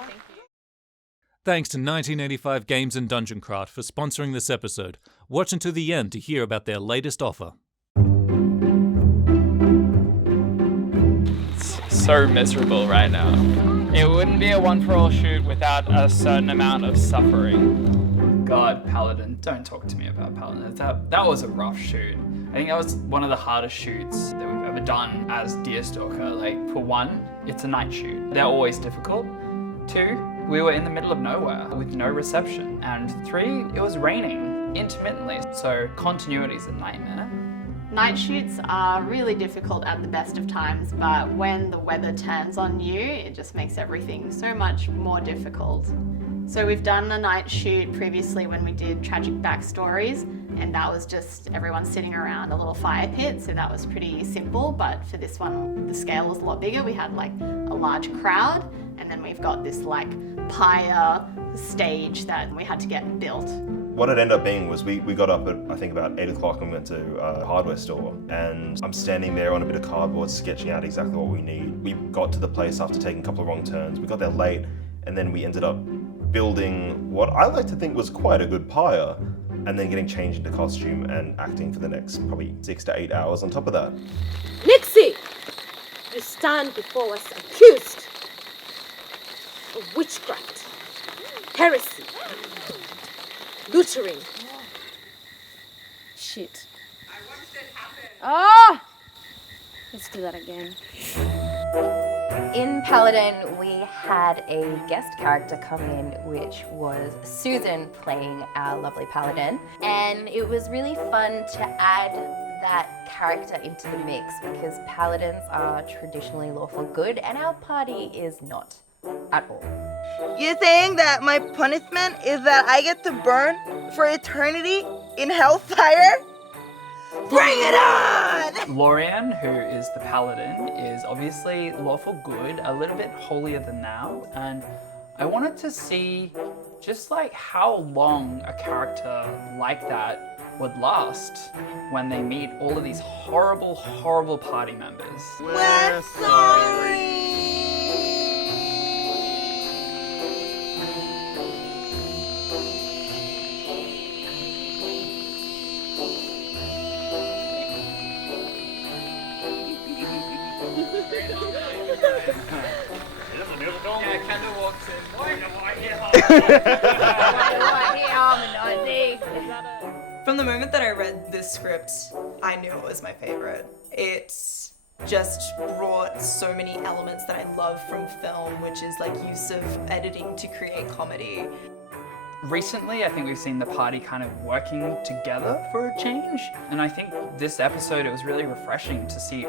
thank you. Thanks to 1985 Games and Dungeon Craft for sponsoring this episode. Watch until the end to hear about their latest offer. It's so miserable right now. It wouldn't be a one-for-all shoot without a certain amount of suffering. God, Paladin, don't talk to me about Paladin. That was a rough shoot. I think that was one of the hardest shoots that we've ever done as Deerstalker. Like, for one, it's a night shoot. They're always difficult. Two, we were in the middle of nowhere with no reception. And three, it was raining intermittently, so continuity is a nightmare. Night shoots are really difficult at the best of times, but when the weather turns on you, it just makes everything so much more difficult. So we've done a night shoot previously when we did tragic backstories, and that was just everyone sitting around a little fire pit, so that was pretty simple. But for this one, the scale was a lot bigger. We had like a large crowd, and then we've got this like pyre stage that we had to get built. What it ended up being was we got up at, I think, about 8 o'clock and went to a hardware store, and I'm standing there on a bit of cardboard sketching out exactly what we need. We got to the place after taking a couple of wrong turns. We got there late, and then we ended up building what I like to think was quite a good pyre, and then getting changed into costume and acting for the next probably 6 to 8 hours on top of that. Nixie! You stand before us accused of witchcraft, heresy, lootering. Shit. Ah! Let's do that again. In Paladin, we had a guest character come in, which was Suzan playing our lovely Paladin. And it was really fun to add that character into the mix because Paladins are traditionally lawful good and our party is not at all. You're saying that my punishment is that I get to burn for eternity in hellfire? Bring it on! Lorienne, who is the Paladin, is obviously lawful good, a little bit holier than thou, and I wanted to see just like how long a character like that would last when they meet all of these horrible, horrible party members. We're sorry! Yeah, Kendall walks in. From the moment that I read this script, I knew it was my favorite. It just brought so many elements that I love from film, which is like use of editing to create comedy. Recently, I think we've seen the party kind of working together for a change, and I think this episode, it was really refreshing to see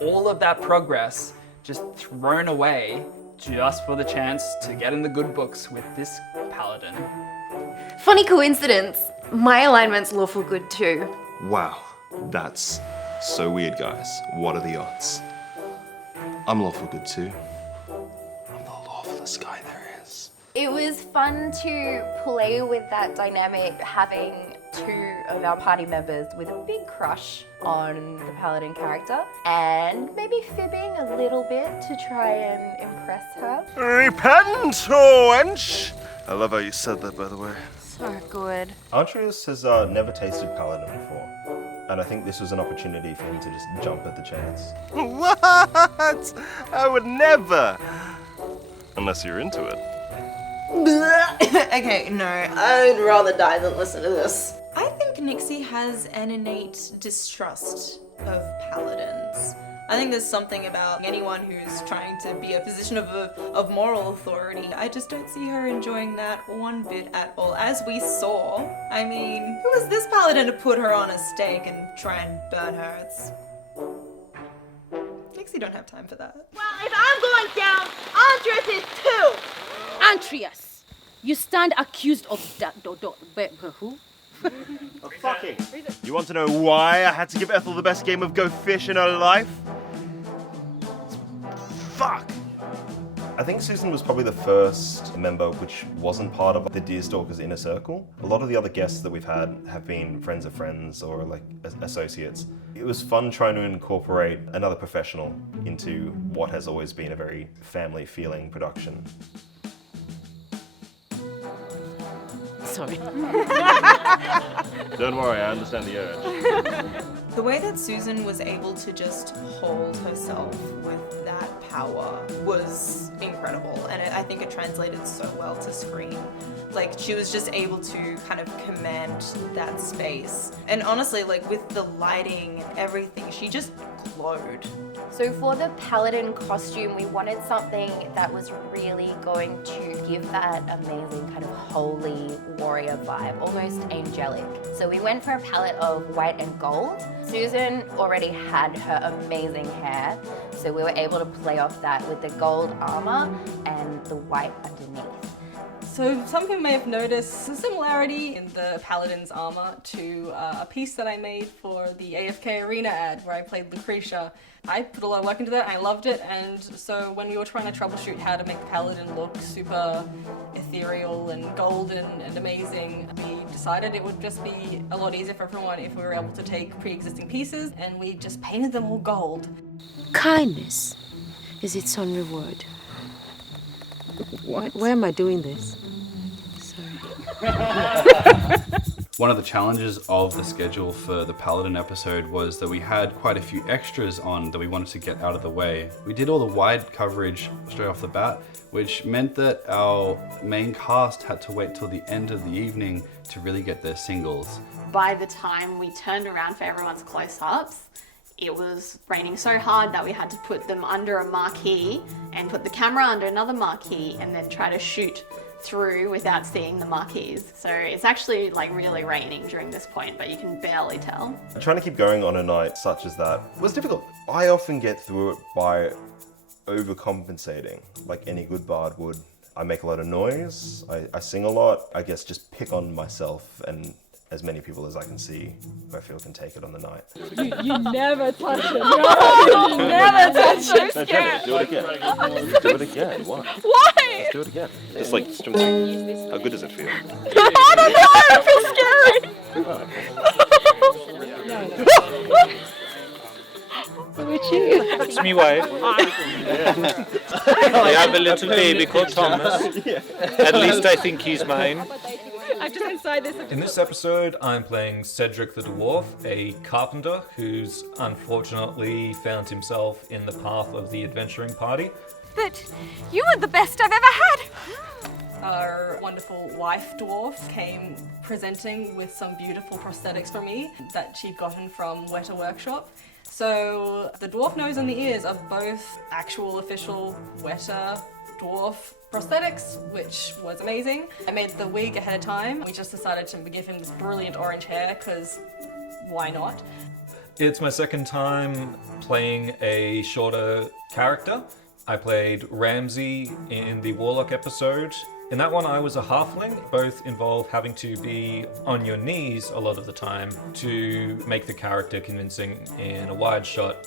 all of that progress just thrown away just for the chance to get in the good books with this Paladin. Funny coincidence, my alignment's lawful good too. Wow, that's so weird, guys. What are the odds? I'm lawful good too. I'm the lawfulest guy there is. It was fun to play with that dynamic, having two of our party members with a big crush on the Paladin character and maybe fibbing a little bit to try and impress her. Repent, wench! I love how you said that, by the way. So good. Antrius has never tasted Paladin before, and I think this was an opportunity for him to just jump at the chance. What? I would never! Unless you're into it. Okay, no, I'd rather die than listen to this. I think Nixie has an innate distrust of paladins. I think there's something about anyone who's trying to be a position of moral authority. I just don't see her enjoying that one bit at all. As we saw, I mean, who is this paladin to put her on a stake and try and burn her? It's... Nixie don't have time for that. Well, if I'm going down, Antrius is too! Antrius, you stand accused of who? Oh, fucking. You want to know why I had to give Ethel the best game of Go Fish in her life? Fuck! I think Suzan was probably the first member which wasn't part of the Deerstalkers inner circle. A lot of the other guests that we've had have been friends of friends or like associates. It was fun trying to incorporate another professional into what has always been a very family feeling production. Sorry. Don't worry, I understand the urge. The way that Suzan was able to just hold herself with that power was incredible, and I think it translated so well to screen. Like, she was just able to kind of command that space. And honestly, like, with the lighting and everything, she just glowed. So for the Paladin costume, we wanted something that was really going to give that amazing kind of holy warrior vibe, almost angelic. So we went for a palette of white and gold. Suzan already had her amazing hair, so we were able to play off that with the gold armor and the white underneath. So some people may have noticed a similarity in the Paladin's armor to a piece that I made for the AFK Arena ad where I played Lucretia. I put a lot of work into that, I loved it, and so when we were trying to troubleshoot how to make the Paladin look super ethereal and golden and amazing, we decided it would just be a lot easier for everyone if we were able to take pre-existing pieces and we just painted them all gold. Kindness is its own reward. Why am I doing this? One of the challenges of the schedule for the Paladin episode was that we had quite a few extras on that we wanted to get out of the way. We did all the wide coverage straight off the bat, which meant that our main cast had to wait till the end of the evening to really get their singles. By the time we turned around for everyone's close-ups, it was raining so hard that we had to put them under a marquee and put the camera under another marquee and then try to shoot through without seeing the marquees. So it's actually like really raining during this point, but you can barely tell. Trying to keep going on a night such as that was difficult. I often get through it by overcompensating, like any good bard would. I make a lot of noise, I sing a lot, I guess just pick on myself and as many people as I can see who I feel can take it on the night. You never touch it. No, you never touch it. No, Kendall, do it again. Do it again. What? Why? Let's do it again. Just like, how good does it feel? I don't know, it feels scary. It's me wife. I have a little baby called Thomas. At least I think he's mine. I'm just inside this. In this episode, I'm playing Cedric the Dwarf, a carpenter who's unfortunately found himself in the path of the adventuring party. But you were the best I've ever had. Our wonderful wife dwarf came presenting with some beautiful prosthetics for me that she'd gotten from Weta Workshop. So the dwarf nose and the ears are both actual official Weta dwarf prosthetics, which was amazing. I made the wig ahead of time. We just decided to give him this brilliant orange hair because why not? It's my second time playing a shorter character. I played Ramsey in the Warlock episode. In that one, I was a halfling. Both involve having to be on your knees a lot of the time to make the character convincing in a wide shot.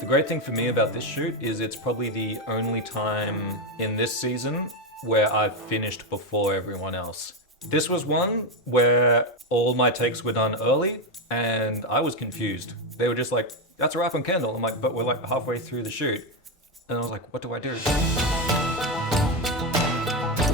The great thing for me about this shoot is it's probably the only time in this season where I've finished before everyone else. This was one where all my takes were done early and I was confused. They were just like, that's a wrap on Kendall. I'm like, but we're like halfway through the shoot. And I was like, what do I do?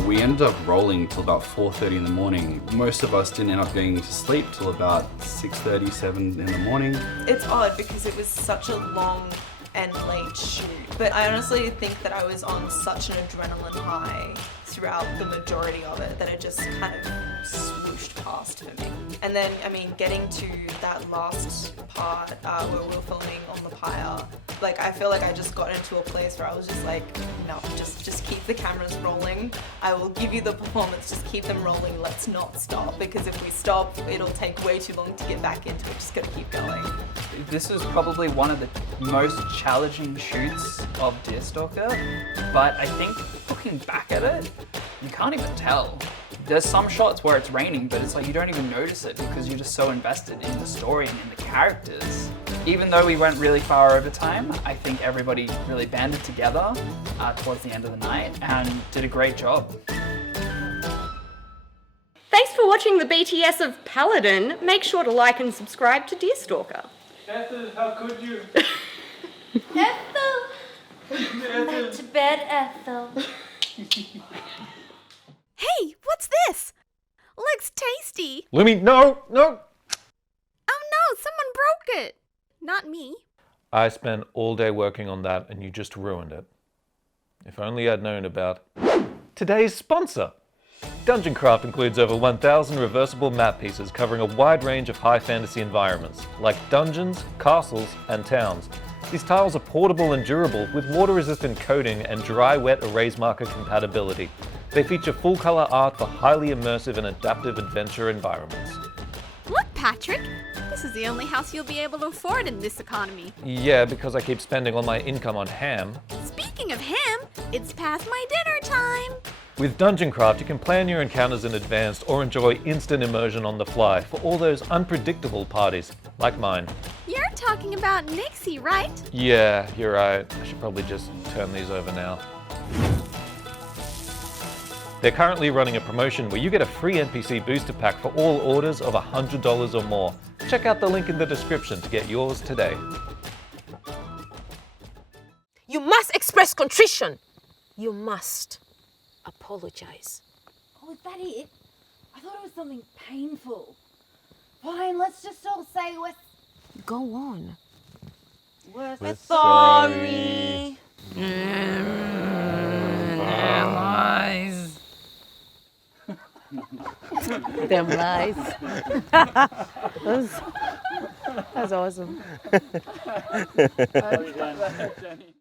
We ended up rolling till about 4:30 in the morning. Most of us didn't end up getting to sleep till about 6:30, 7 in the morning. It's odd because it was such a long and late shoot, but I honestly think that I was on such an adrenaline high throughout the majority of it that it just kind of swooshed past for me. And then, I mean, getting to that last part where we were filming on the pyre, like I feel like I just got into a place where I was just like, no, just keep the cameras rolling. I will give you the performance, just keep them rolling, let's not stop, because if we stop, it'll take way too long to get back into it, just gotta keep going. This was probably one of the most challenging shoots of Deerstalker, but I think looking back at it, you can't even tell. There's some shots where it's raining, but it's like you don't even notice it because you're just so invested in the story and in the characters. Even though we went really far over time, I think everybody really banded together towards the end of the night and did a great job. Thanks for watching the BTS of Paladin. Make sure to like and subscribe to Deerstalker. Ethel, how could you? Ethel! Come back to bed, Ethel. Hey, what's this? Looks tasty. Lumi, no! Oh no, someone broke it. Not me. I spent all day working on that and you just ruined it. If only I'd known about today's sponsor. Dungeon Craft includes over 1,000 reversible map pieces covering a wide range of high fantasy environments, like dungeons, castles, and towns. These tiles are portable and durable with water-resistant coating and dry-wet erase marker compatibility. They feature full-color art for highly immersive and adaptive adventure environments. Look, Patrick. This is the only house you'll be able to afford in this economy. Yeah, because I keep spending all my income on ham. Speaking of ham, it's past my dinner time. With Dungeon Craft, you can plan your encounters in advance or enjoy instant immersion on the fly for all those unpredictable parties, like mine. You're talking about Nixie, right? Yeah, you're right. I should probably just turn these over now. They're currently running a promotion where you get a free NPC booster pack for all orders of $100 or more. Check out the link in the description to get yours today. You must express contrition. You must apologize. Oh, is that it? I thought it was something painful. Fine, let's just all say we're... Go on. We're sorry. Lies. Them lies. That's awesome. Well done, Jenny.